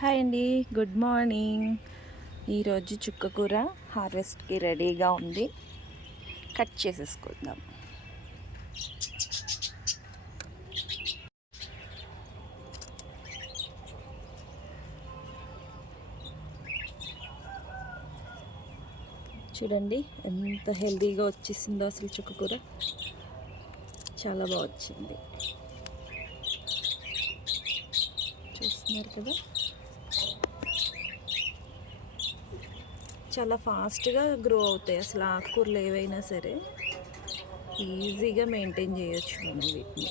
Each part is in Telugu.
హాయ్ అండి, గుడ్ మార్నింగ్. ఈరోజు చుక్కకూర హార్వెస్ట్కి రెడీగా ఉంది. కట్ చేసేసుకుందాం. చూడండి ఎంత హెల్తీగా వచ్చేసిందో అసలు చుక్కకూర. చాలా బాగా వచ్చింది, చూస్తున్నారు కదా. చాలా ఫాస్ట్గా గ్రో అవుతాయి అసలు ఆకుకూరలు ఏవైనా సరే. ఈజీగా మెయింటైన్ చేయొచ్చు మనం వీటిని.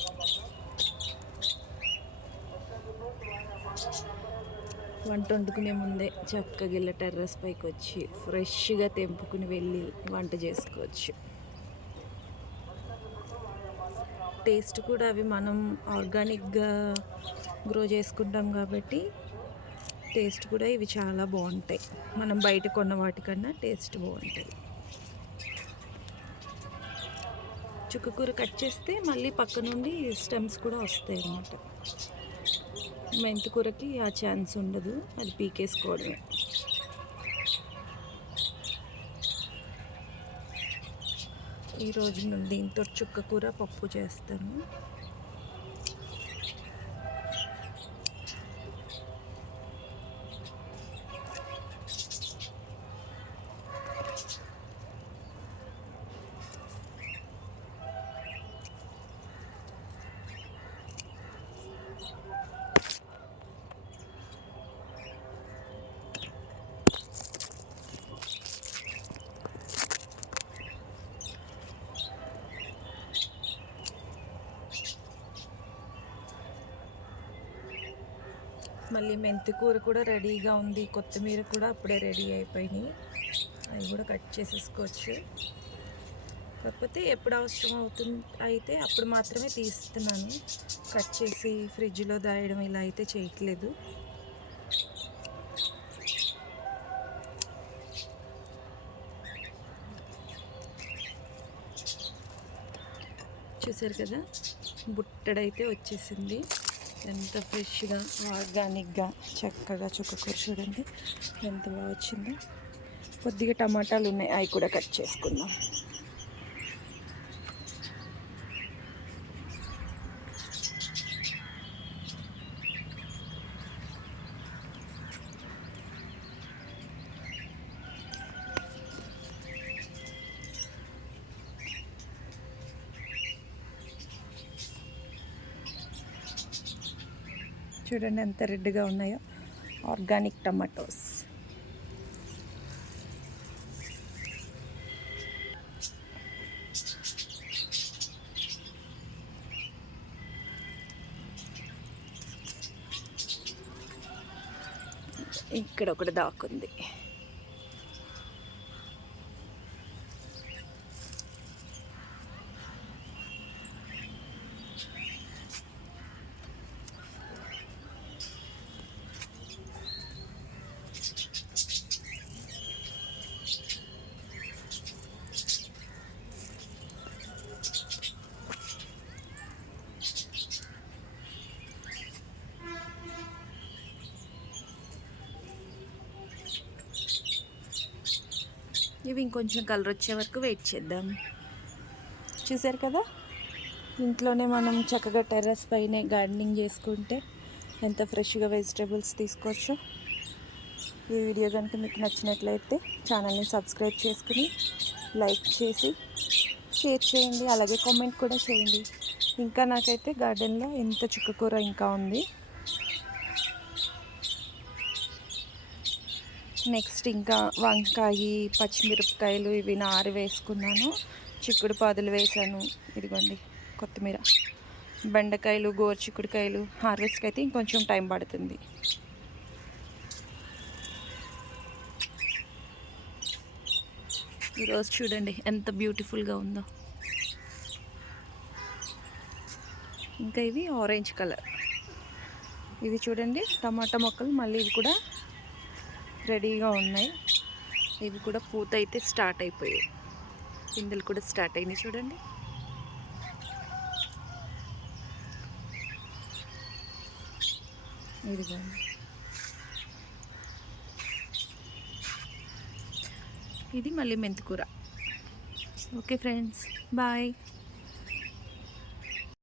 వంట వండుకునే ముందే చక్కగా ఇలా టెర్రస్ పైకి వచ్చి ఫ్రెష్గా తెంపుకుని వెళ్ళి వంట చేసుకోవచ్చు. టేస్ట్ కూడా అవి మనం ఆర్గానిక్గా గ్రో చేసుకుంటాం కాబట్టి టేస్ట్ కూడా ఇవి చాలా బాగుంటాయి. మనం బయట కొన్న వాటికన్నా టేస్ట్ బాగుంటాయి. చుక్కకూర కట్ చేస్తే మళ్ళీ పక్క నుండి స్టెమ్స్ కూడా వస్తాయి అన్నమాట. మెంతికూరకి ఆ ఛాన్స్ ఉండదు, అది పీకేసుకోవడమే. ఈరోజు నేను దీంతో చుక్కకూర పప్పు చేస్తాను. మళ్ళీ మెంతికూర కూడా రెడీగా ఉంది, కొత్తిమీర కూడా అప్పుడే రెడీ అయిపోయినాయి. అవి కూడా కట్ చేసేసుకోవచ్చు. కాకపోతే ఎప్పుడు అవసరం అయితే అప్పుడు మాత్రమే తీస్తున్నాను. కట్ చేసి ఫ్రిడ్జ్లో దాయడం ఇలా అయితే చేయట్లేదు. చూసారు కదా, బుట్టడైతే వచ్చేసింది. ఎంత ఫ్రెష్గా ఆర్గానిక్గా చక్కగా చుక్కకూర చూడండి ఎంత బాగా వచ్చిందో. కొద్దిగా టమాటాలు ఉన్నాయి, అవి కూడా కట్ చేసుకుందాం. చూడండి ఎంత రెడ్గా ఉన్నాయో ఆర్గానిక్ టమాటోస్. ఇక్కడ ఒకటి దాక్కుంది. ఇవి ఇంకొంచెం కలర్ వచ్చే వరకు వెయిట్ చేద్దాం. చూసారు కదా, ఇంట్లోనే మనం చక్కగా టెర్రస్ పైనే గార్డెనింగ్ చేసుకుంటే ఎంత ఫ్రెష్గా వెజిటేబుల్స్ తీసుకోవచ్చు. ఈ వీడియో కనుక మీకు నచ్చినట్లయితే ఛానల్ని సబ్స్క్రైబ్ చేసుకుని లైక్ చేసి షేర్ చేయండి, అలాగే కామెంట్ కూడా చేయండి. ఇంకా నాకైతే గార్డెన్లో ఎంత చుక్కకూర ఇంకా ఉంది. నెక్స్ట్ ఇంకా వంకాయ, పచ్చిమిరపకాయలు ఇవి నారు వేసుకున్నాను. చిక్కుడు పాదులు వేసాను. ఇదిగోండి కొత్తిమీర, బెండకాయలు, గోరుచిక్కుడుకాయలు. హార్వెస్ట్కి అయితే ఇంకొంచెం టైం పడుతుంది. ఈరోజు చూడండి ఎంత బ్యూటిఫుల్గా ఉందో. ఇంకా ఇవి ఆరెంజ్ కలర్. ఇవి చూడండి టమాటా మొక్కలు, మళ్ళీ ఇవి కూడా రెడీగా ఉన్నాయి. ఇవి కూడా పూత అయితే స్టార్ట్ అయిపోయాయి, పిందెలు కూడా స్టార్ట్ అయినాయి చూడండి. ఇదిగోండి ఇది మళ్ళీ మెంతికూర. Okay friends, bye.